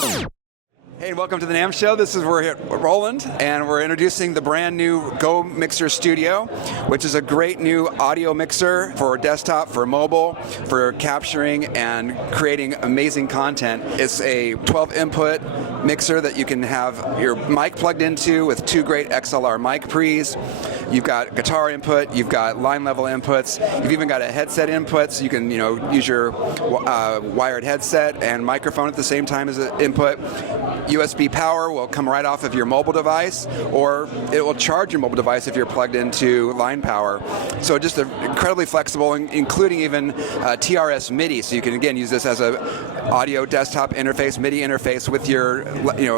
Hey, and welcome to the NAMM show. We're here at Roland, and we're introducing the brand new Go Mixer Studio, which is a great new audio mixer for desktop, for mobile, for capturing and creating amazing content. It's a 12-input mixer that you can have your mic plugged into with two great XLR mic pre's. You've got guitar input, you've got line level inputs, you've even got a headset input, so you can use your wired headset and microphone at the same time as an input. USB power will come right off of your mobile device, or it will charge your mobile device if you're plugged into line power. So just incredibly flexible, including even TRS MIDI, so you can again use this as a audio desktop interface, MIDI interface with your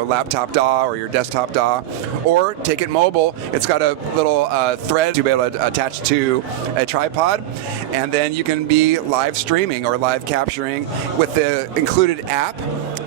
laptop DAW or your desktop DAW, or take it mobile. It's got a little thread to be able to attach to a tripod, and then you can be live streaming or live capturing with the included app.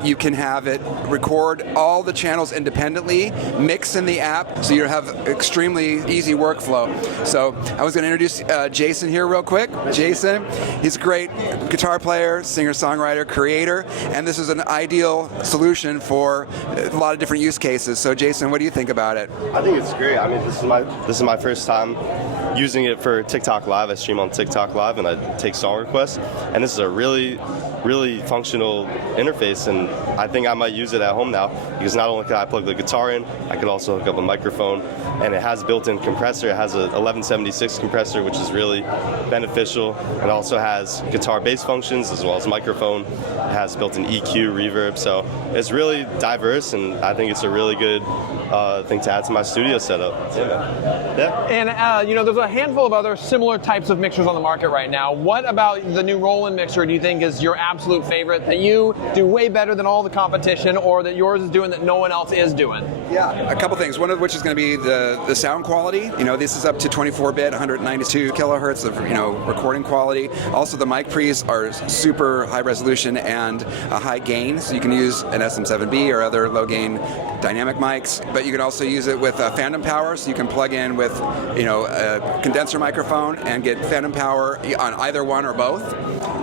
You can have it record all the channels independently, mix in the app, so you have extremely easy workflow. So I was going to introduce Jason here real quick. Jason, he's a great guitar player, singer-songwriter, creator, and this is an ideal solution for a lot of different use cases. So Jason, what do you think about it? I think it's great. I mean, this is my first time using it for TikTok Live. I stream on TikTok Live and I take song requests, and this is a really functional interface, and I think I might use it at home now, because not only can I plug the guitar in, I could also hook up a microphone, and it has built-in compressor. It has a 1176 compressor, which is really beneficial. It also has guitar bass functions as well as microphone. It has built-in EQ, reverb, so it's really diverse, and I think it's a really good thing to add to my studio setup. Yeah. And there's a handful of other similar types of mixers on the market right now. What about the new Roland mixer do you think is your absolute favorite, that you do way better than all the competition, or that yours is doing that no one else is doing? Yeah, a couple things. One of which is going to be the sound quality. This is up to 24-bit, 192 kilohertz of recording quality. Also, the mic pre's are super high resolution and a high gain, so you can use an SM7B or other low gain dynamic mics. But you can also use it with phantom power, so you can plug in with a condenser microphone and get phantom power on either one or both.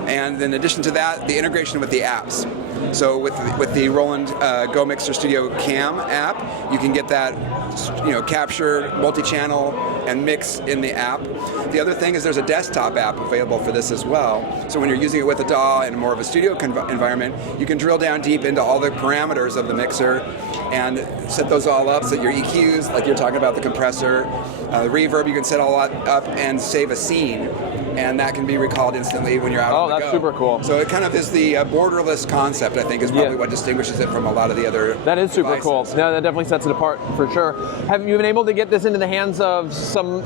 And in addition to that, the integration with the apps. So with the Roland GO Mixer Studio Cam app, you can get that capture, multi-channel, and mix in the app. The other thing is there's a desktop app available for this as well. So when you're using it with a DAW in more of a studio environment, you can drill down deep into all the parameters of the mixer and set those all up, so your EQs, like you're talking about, the compressor, the reverb, you can set all that up and save a scene. And that can be recalled instantly when you're out on the go. Oh, that's super cool. So it kind of is the borderless concept, I think, is probably what distinguishes it from a lot of the other That is super devices. cool. No, that definitely sets it apart, for sure. Have you been able to get this into the hands of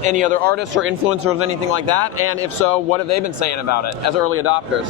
any other artists or influencers, anything like that? And if so, what have they been saying about it as early adopters?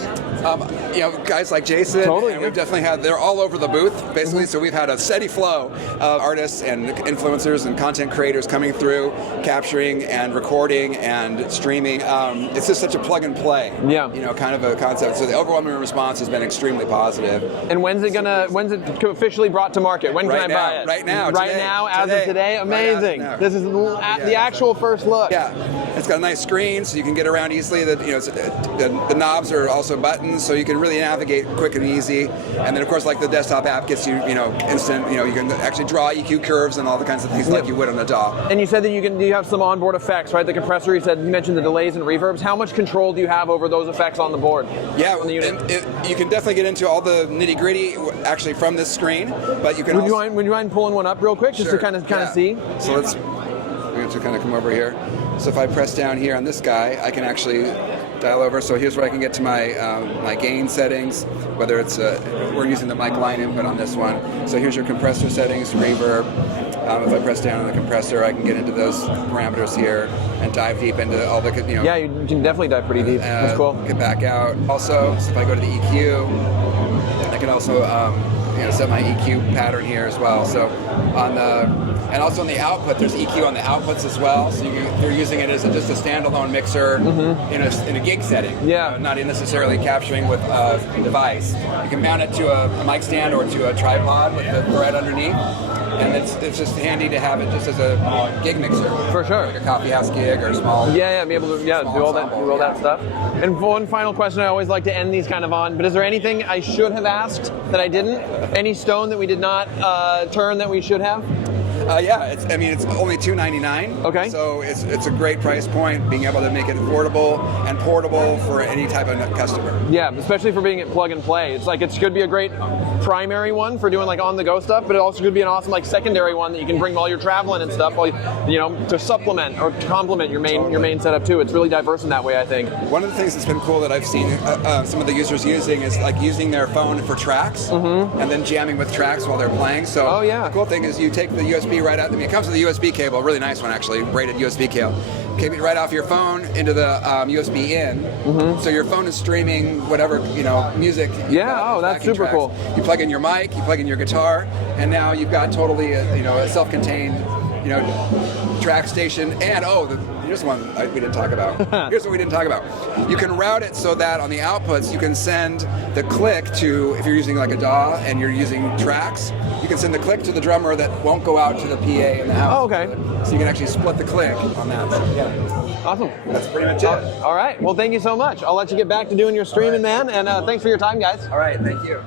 Guys like Jason, totally, and we've definitely had, they're all over the booth, basically, so we've had a steady flow of artists and influencers and content creators coming through, capturing and recording and streaming. It's just such a plug and play, kind of a concept. So the overwhelming response has been extremely positive. And when's it officially brought to market? When can I buy it? Right now. Right today. now, as of today? Amazing. This is the actual first look. Yeah, it's got a nice screen, so you can get around easily. The knobs are also buttons, so you can really navigate quick and easy. And then, of course, like the desktop app gets you, instant. You can actually draw EQ curves and all the kinds of things like you would on a DAW. And you said that you have some onboard effects, right? The compressor. You mentioned the delays and reverbs. How much control do you have over those effects on the board? Yeah, you can definitely get into all the nitty gritty actually from this screen, but you can. Would you mind pulling one up real quick, just to kind of see? So we have to kind of come over here. So if I press down here on this guy, I can actually dial over. So here's where I can get to my my gain settings, whether it's we're using the mic line input on this one. So here's your compressor settings, reverb. If I press down on the compressor, I can get into those parameters here and dive deep into all the, Yeah, you can definitely dive pretty deep. That's cool. Get back out. Also, so if I go to the EQ, I can also set my EQ pattern here as well. So and also on the output, there's EQ on the outputs as well. So you're using it as just a standalone mixer in a gig setting. Yeah. Not necessarily capturing with a device. You can mount it to a mic stand or to a tripod with the thread underneath. And it's just handy to have it just as a gig mixer. For sure. Like a coffee house gig or a small. Be able to do all that stuff. And one final question I always like to end these kind of on, but is there anything I should have asked asked that I didn't? Any stone that we did not turn that we should have? Yeah, it's only $299. Okay. So it's a great price point, being able to make it affordable and portable for any type of customer. Yeah, especially for being at plug and play. It's like it could be a great primary one for doing like on the go stuff, but it also could be an awesome like secondary one that you can bring while you're traveling and stuff, while to supplement or complement your main setup too. It's really diverse in that way, I think. One of the things that's been cool that I've seen some of the users using is like using their phone for tracks and then jamming with tracks while they're playing. So the cool thing is you take the USB right out. I mean, it comes with a USB cable, a really nice one actually, braided USB cable. Take it right off your phone into the USB in, so your phone is streaming whatever music. Yeah, that's super tracks. cool. You plug in your mic, you plug in your guitar, and now you've got totally a self-contained track station. And here's one we didn't talk about. Here's what we didn't talk about. You can route it so that on the outputs you can send the click to, if you're using like a DAW and you're using tracks, you can send the click to the drummer that won't go out to the PA in the house. Oh, okay. So you can actually split the click on that. So, yeah. Awesome. That's pretty much it. All right. Well, thank you so much. I'll let you get back to doing your streaming, man. And thanks for your time, guys. All right. Thank you.